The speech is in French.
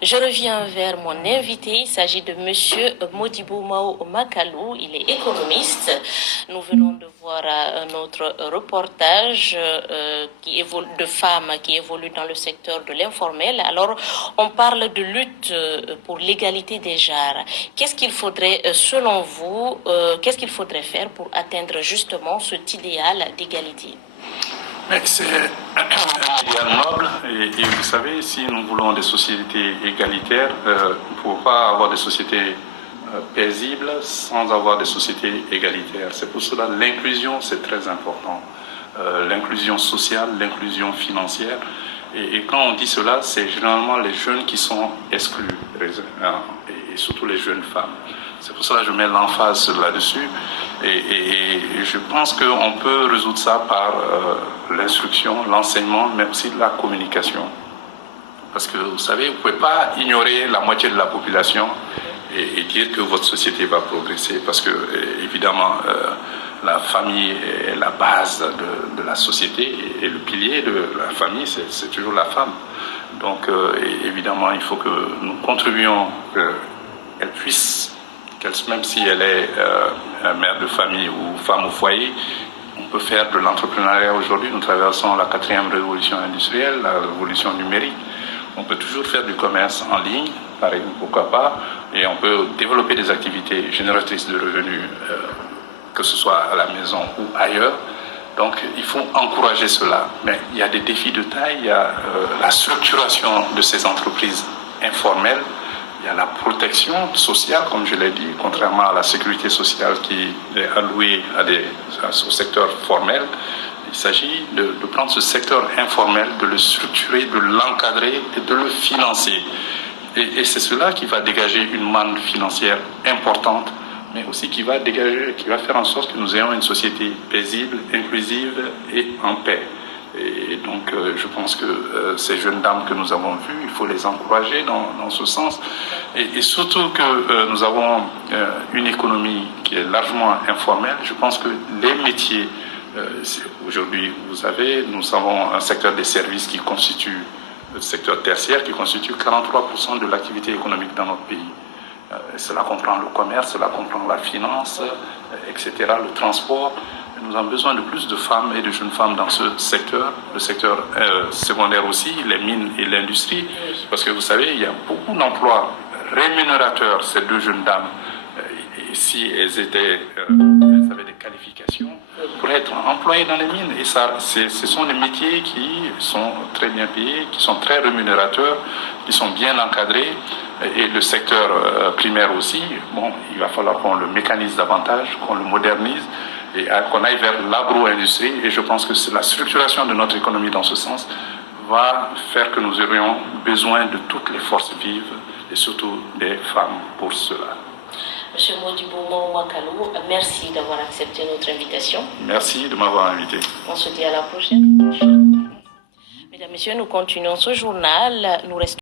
Je reviens vers mon invité. Il s'agit de Monsieur Modibo Mao Makalou. Il est économiste. Nous venons de voir un autre reportage de femmes qui évoluent dans le secteur de l'informel. Alors, on parle de lutte pour l'égalité des genres. Qu'est-ce qu'il faudrait, selon vous, qu'est-ce qu'il faudrait faire pour atteindre justement cet idéal d'égalité? C'est un idéal noble et vous savez, si nous voulons des sociétés égalitaires, on ne peut pas avoir des sociétés paisibles sans avoir des sociétés égalitaires. C'est pour cela que l'inclusion, c'est très important. L'inclusion sociale, l'inclusion financière. Et quand on dit cela, c'est généralement les jeunes qui sont exclus, et surtout les jeunes femmes. C'est pour cela que je mets l'emphase là-dessus. Et je pense qu'on peut résoudre ça par l'instruction, l'enseignement, mais aussi la communication. Parce que vous savez, vous ne pouvez pas ignorer la moitié de la population et dire que votre société va progresser. Parce que, évidemment, la famille est la base de la société et le pilier de la famille, c'est toujours la femme. Donc, évidemment, il faut que nous contribuions qu'elle puisse, même si elle est mère de famille ou femme au foyer, on peut faire de l'entrepreneuriat aujourd'hui. Nous traversons la 4e révolution industrielle, la révolution numérique. On peut toujours faire du commerce en ligne, par exemple, pourquoi pas, et on peut développer des activités génératrices de revenus, que ce soit à la maison ou ailleurs. Donc, il faut encourager cela. Mais il y a des défis de taille, il y a la structuration de ces entreprises informelles, il y a la protection sociale, comme je l'ai dit, contrairement à la sécurité sociale qui est allouée au secteur formel. Il s'agit de prendre ce secteur informel, de le structurer, de l'encadrer et de le financer. Et c'est cela qui va dégager une manne financière importante, mais aussi qui va faire en sorte que nous ayons une société paisible, inclusive et en paix. Et donc, je pense que ces jeunes dames que nous avons vues, il faut les encourager dans ce sens. Et surtout que nous avons une économie qui est largement informelle. Je pense que les métiers, aujourd'hui, vous savez, nous avons un secteur des services qui constitue, le secteur tertiaire, qui constitue 43% de l'activité économique dans notre pays. Cela comprend le commerce, cela comprend la finance, etc., le transport. Nous avons besoin de plus de femmes et de jeunes femmes dans ce secteur, le secteur secondaire aussi, les mines et l'industrie, parce que vous savez, il y a beaucoup d'emplois rémunérateurs, ces deux jeunes dames, et si elles avaient des qualifications, pourraient être employées dans les mines. Et ça, ce sont des métiers qui sont très bien payés, qui sont très rémunérateurs, qui sont bien encadrés. Et le secteur primaire aussi, bon, il va falloir qu'on le mécanise davantage, qu'on le modernise et qu'on aille vers l'agro-industrie. Et je pense que la structuration de notre économie dans ce sens va faire que nous aurions besoin de toutes les forces vives et surtout des femmes pour cela. Monsieur Modibo Makalou, merci d'avoir accepté notre invitation. Merci de m'avoir invité. On se dit à la prochaine. Mesdames, Messieurs, nous continuons ce journal. Nous restons